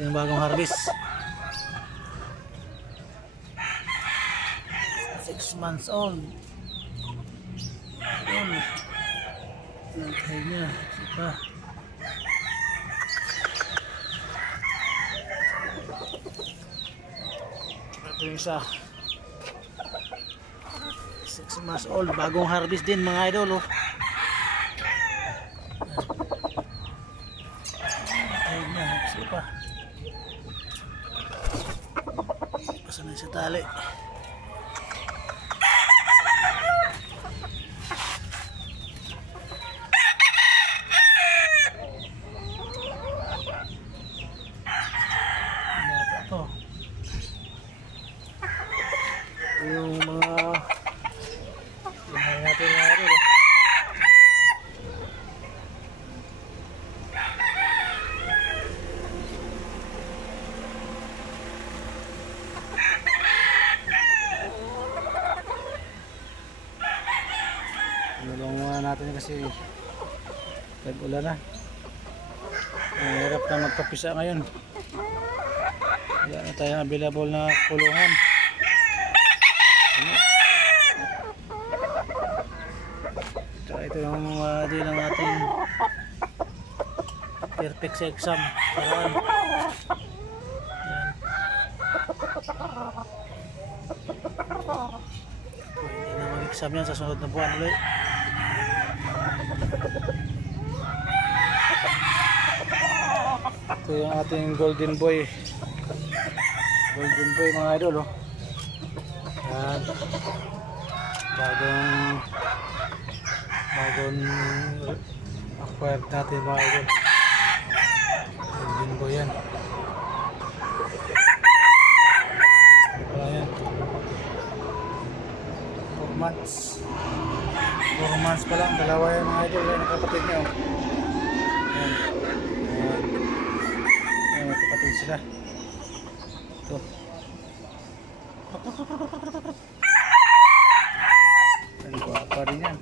Ito yung bagong harvest. 6 months old. Yun. Yung tayo niya. Sipa. Ito yung isa. 6 months old. Bagong harvest din mga idol. Oh. Tayo niya. Sipa. Pasanay sa tali. Yung mga inahin natin nga rin. Nulong muna natin kasi tag-ulan na. Mahirap na magpapisa ngayon. Wala na tayong available na kulungan. Ito yung din ang ating perfect sa exam. Paraan. Hindi na mag-exam yan sa sunod na buwan ulit. Ito yung ating golden boy. Golden boy mga idol. Oh. Yan. Bagong acquired natin mga idol. Golden boy yan. Ayan. 4 months. 4 months pa lang. Dalawa yan mga idol. Yan ang kapatid niya. Ayan. Ayan. Ayan, may kapatid sila. Ito. Ang guwapa rin yan.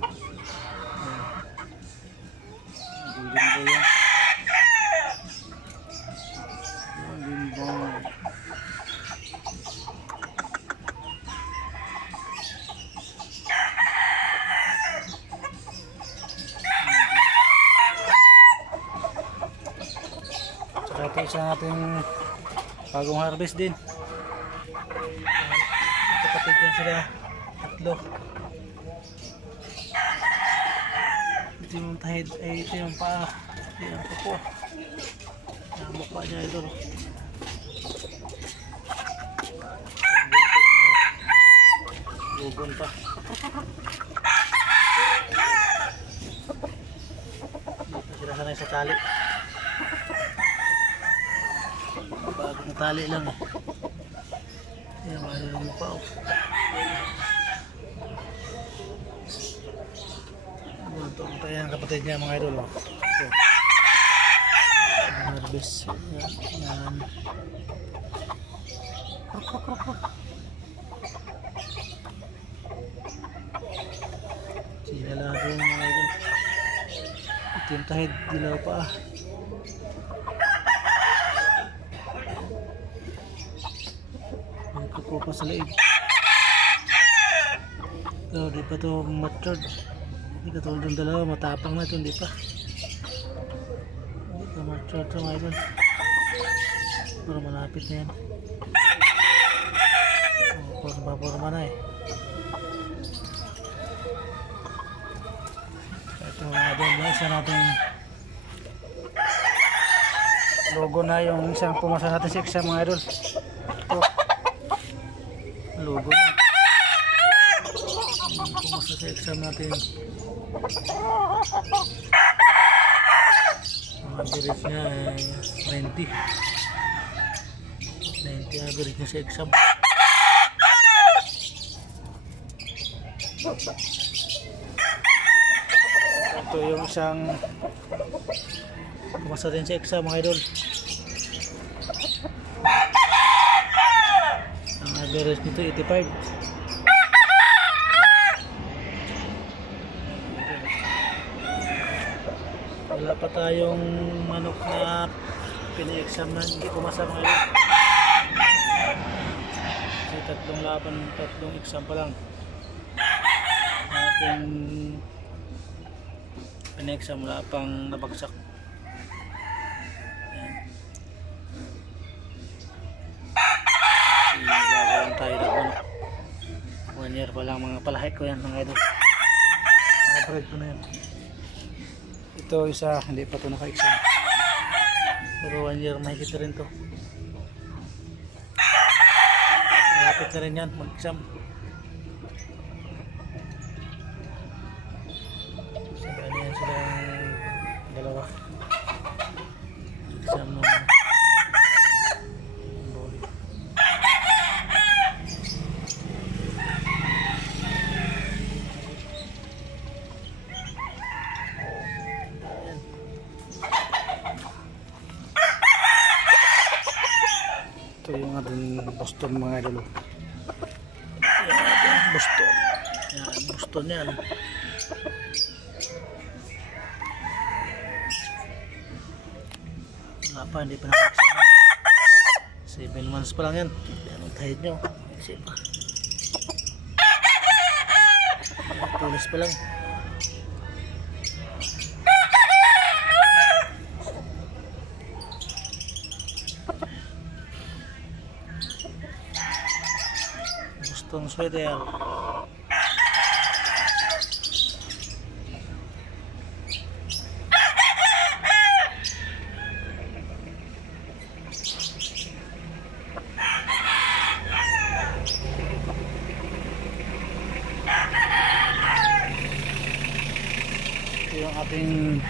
Golden boy yan. Golden boy. Saka ito isa nating bagong harvest din. Kapatid yan sila. Tatlo. Ito yung tahid, ay ito yung paa. Ito yung pupo. Ang mukha niya ito. Gugon pa. Dito sila sanay sa tali. Bagong tali lang. Ayan, mahal yung mukha. Ito ang kapatid niya mga idol. Ito. Harvest. Yan. Sila lang ito mga idol. Ito yung tahid. Dilaw pa. May kuko pa sa laig. Ito, di pa ito matured. Hindi katulad ng dalawa, matapang na ito, hindi pa. Hindi pa matured ito mga idol. Pero malapit na yan. Porma na eh. Ito mga idol, isa natin logo na yung isang pumasa natin sa exam mga idol. Ito. Logo na. Pumasa sa exam natin. Ang average niya ay 90 average niya sa exam. Ito yung isang pumasa din sa exam mga idol. Ang average nito 85. Wala pa tayong manok na pini-exam na hindi pumasa mga idol. Kasi tatlong exam pa lang ating pini-exam, wala pang nabagsak. Bago lang tayo nagmano, 1 year pa lang mga palahit ko yan mga idol, mga bread ko na yan. Ito isa hindi pa ito naka-exam, pero 1 year mahigit rin to, malapit na rin yan mag-exam. Sabi yan silang dalawa exam ng ito yung ating Boston mga idol. Yan ating Boston. Yan, Boston yan. Wala pa, hindi pa nakakasama. 7 months pa lang yan. Yan ang tahid nyo. Kasi pa. Tulis pa lang. Boston sweater. Ito yung ating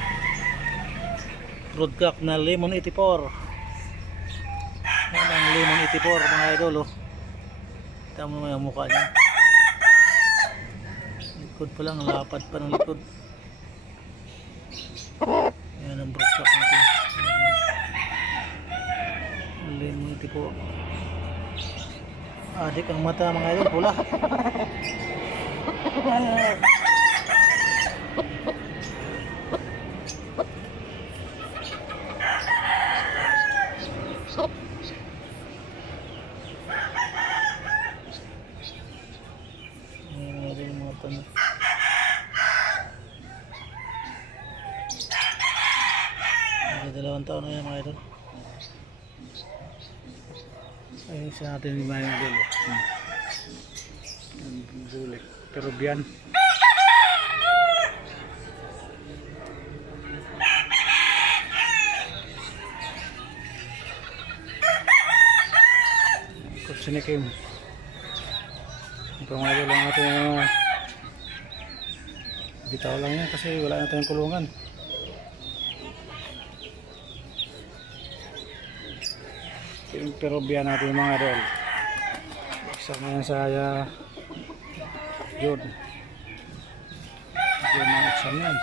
broadcock na Lemon 84. Yan ang Lemon 84 mga idol, oh. Tama mo yung mukha niya. Likod pa lang, lapad pa ng likod. Yan ang broadcock natin. Lemon 84. Adik ang mata mga idol, pula. May 2 taon na yan mga idol. Ayun sa natin yung mga idol. Bulik. Peruvian. Kutsinikim. Ito mga idol lang natin bitaw lang yan kasi wala na tayong kulungan. Yung Peruvian natin mga idol. Isa na yan sa June. Yung mga exam yan.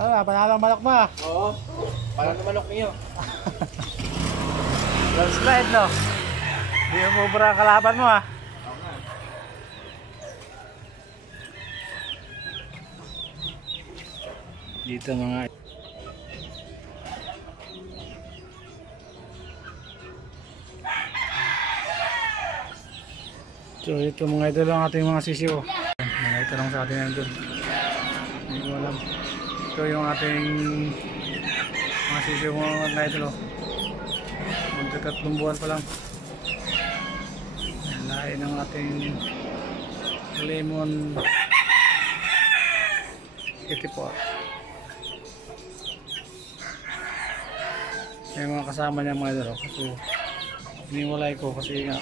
Ano na, panalang manok mo? Oo, parang na manok niyo. Landslide no? Hindi mo mubra ang kalaban mo ah. Oo nga. Dito mga so ito mga idol ang ating mga sisiyo. Mga ito lang sa ating nandun. Hindi ko alam. Ito yung ating mga sisiyo mga idol. Magka-3 buwan pa lang. Lain ng ating Lemon 84. Yung mga kasama niya mga idol. Kasi iniwalay ko kasi nga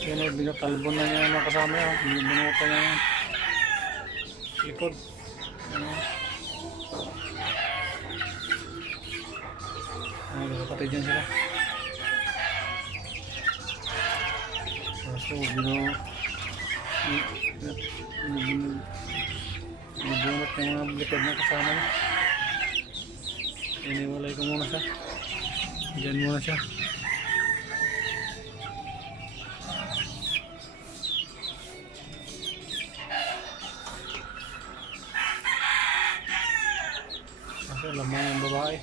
yun, binatalbon na niya mga kasama niya. Binubunutan niya yung likod. Ano? Kapatid yan sila. So, binunot ng mga likod na kasama niya. Iniwalay ko muna siya. Diyan muna siya. Kasi lamang ang babae.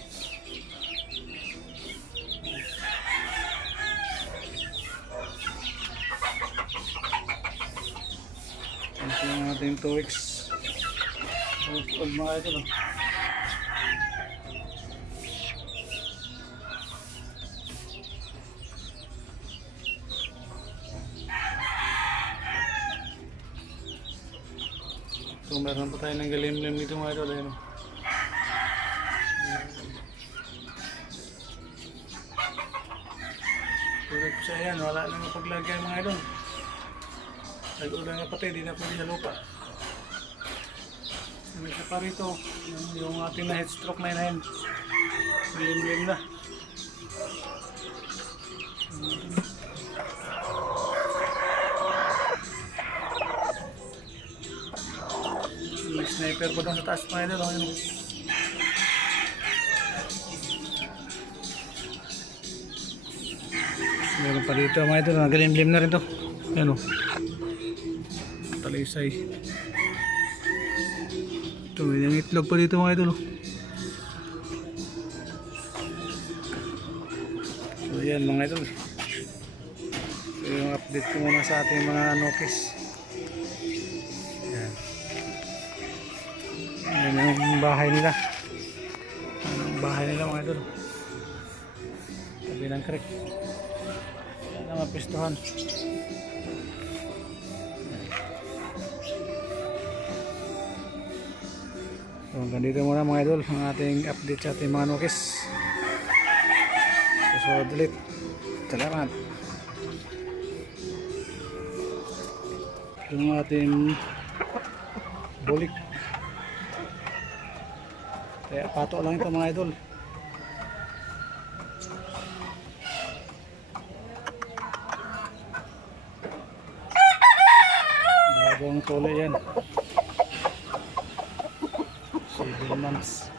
Ito yung ating 2 weeks old mga ito. So meron pa tayo ng galimlim dito mga ito. Ayun. Tulad ko siya yan, wala nang paglagay mga ito. Nag-ulan na pati, di na pwede sa lupa. May isa pa rito, yung ating na headstroke na yun. Lim-lim na. May sniper po doon sa taas pa ito. Meron pa dito mga ito, nagalimlim na rin to. Yan o. Talisay. Ito, may yung itlog pa dito mga ito. So yan mga ito. So yung update ko muna sa ating mga nokis. Yan. Yan yung bahay nila. Yan ang bahay nila mga ito. Sabi ng creek. Yan ang mapistuhan. So hanggang dito muna mga idol ang ating update sa ating mga nukis. So delete. Salamat. Yung ating bulik. Kaya pato lang ito mga idol. Bagong tuloy yan. 7 months.